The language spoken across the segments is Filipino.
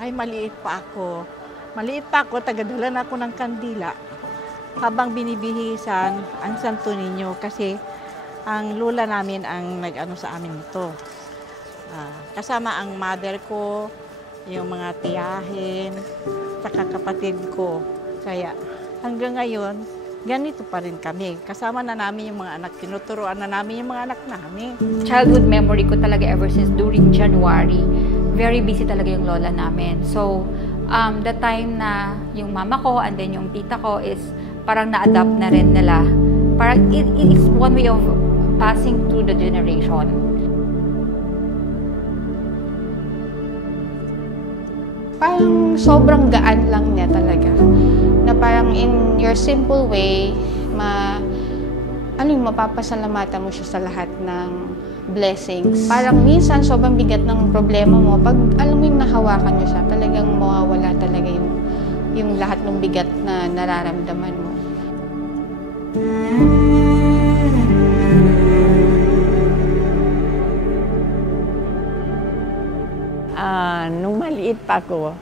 Ay, maliit pa ako. Maliit pa ako, tagadala na ako ng kandila. Habang binibihisan ang Santo Niño kasi ang lola namin ang nag-ano sa amin ito. Kasama ang mother ko, yung mga tiyahin, saka kapatid ko. Kaya hanggang ngayon, ganito pa rin kami. Kasama na namin yung mga anak, tinuturuan na namin yung mga anak namin. Childhood memory ko talaga ever since during January, very busy talaga yung lola namin. So, the time na yung mama ko and then yung tita ko is parang na-adapt na rin nila. Parang it is one way of passing through the generation. Parang sobrang gaan lang niya talaga. Na parang in your simple way, mapapasalamatan mo siya sa lahat ng blessings. Parang minsan sobrang bigat ng problema mo. Pag alam mo yung nahawakan niyo siya, talagang mawawala talaga yung lahat ng bigat na nararamdaman mo. Nung maliit pa ako,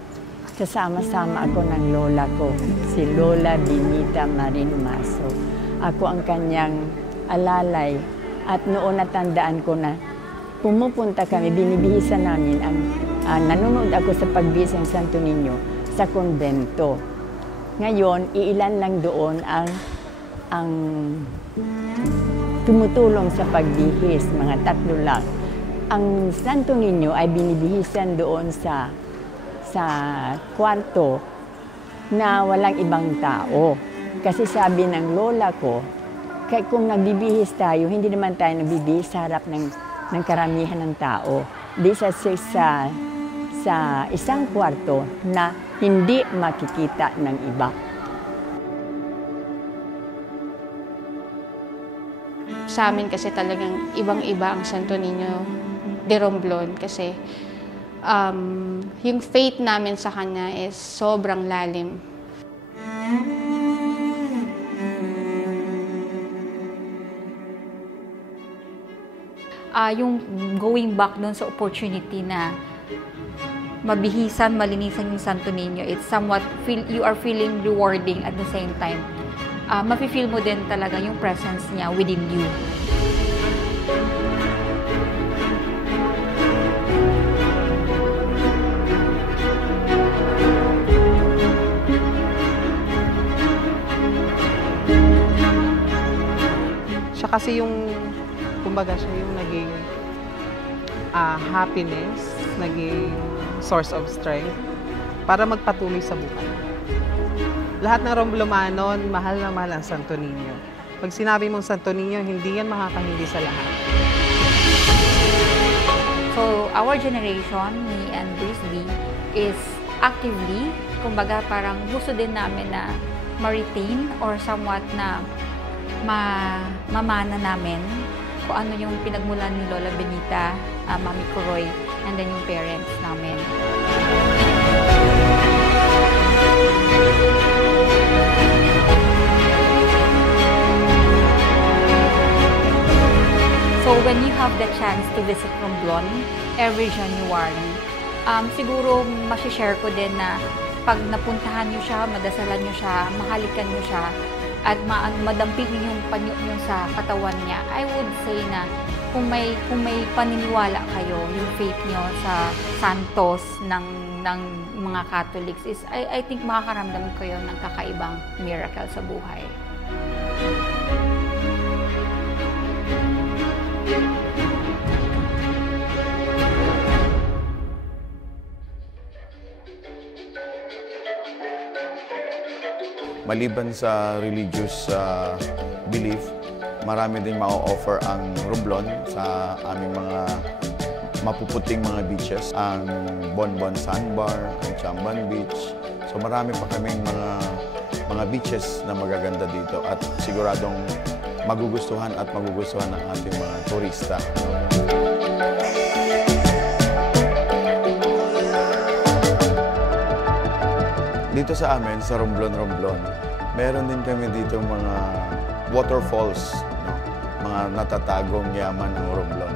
kasama-sama ako ng lola ko, si Lola Benita Marin Maso. Ako ang kanyang alalay at noon natandaan ko na pumupunta kami, binibihisan namin nanonood ako sa pagbihis ng Santo Niño sa konbento. Ngayon, iilan lang doon ang tumutulong sa pagbihis, mga 3 lang. Ang Santo Niño ay binibihisan doon sa kwarto na walang ibang tao. Kasi sabi ng lola ko, kung nagbibihis tayo, hindi naman tayo nagbibihis sa harap ng karamihan ng tao. Di sa isang kwarto na hindi makikita ng iba. Sa amin kasi talagang ibang-iba ang Santo Niño de Romblon kasi yung faith namin sa kanya is sobrang lalim. Yung going back doon sa opportunity na mabihisan, malinisan yung Santo Niño, it's somewhat, you are feeling rewarding at the same time. Mafe-feel mo din talaga yung presence niya within you. Siya kasi yung, kumbaga siya yung naging happiness, naging source of strength para magpatuloy sa buhay. Lahat ng Romblomanon, mahal na mahal ang Santo Niño. Pag sinabi mong Santo Niño, hindi yan makakahindi sa lahat. So, our generation, me and Brisby, is actively, kumbaga parang gusto din namin na ma-retain or somewhat na mamana namin kung ano yung pinagmulan ni Lola Benita, Mami Kuroy, and then yung parents namin. So when you have the chance to visit Romblon every January, siguro masishare ko din na pag napuntahan nyo siya, madasalan nyo siya, mahalikan nyo siya, at madamping yung panyo nyo sa katawan niya, I would say na kung may paniniwala kayo, yung faith nyo sa santos ng mga Catholics is, I think makakaramdam kayo ng kakaibang miracle sa buhay. Maliban sa religious belief, marami din ma-offer ang Romblon sa aming mga mapuputing mga beaches, ang Bonbon Sandbar, ang Chamban Beach. So marami pa kaming mga beaches na magaganda dito at siguradong magugustuhan ng ating mga turista. Dito sa amin, sa Romblon, meron din kami dito mga waterfalls, no? Mga natatagong yaman ng Romblon.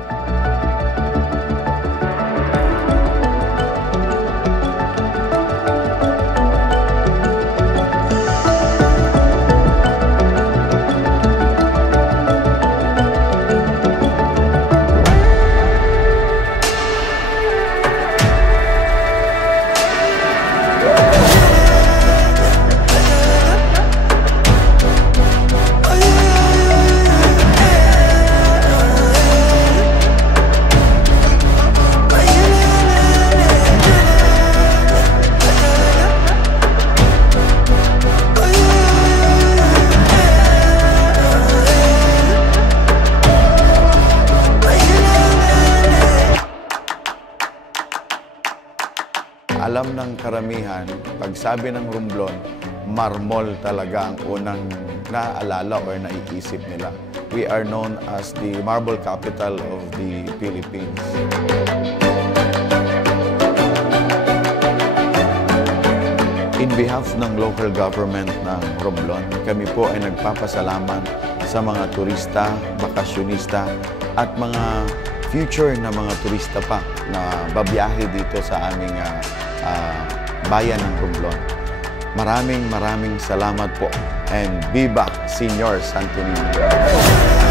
alam ng karamihan, pag sabi ng Romblon, marmol talaga ang unang naaalala or naiisip nila. We are known as the marble capital of the Philippines. In behalf ng local government ng Romblon, kami po ay nagpapasalamat sa mga turista, bakasyonista at mga future na mga turista pa na babiyahe dito sa aming bayan ng Romblon. Maraming salamat po and Viva Señor Santo Niño!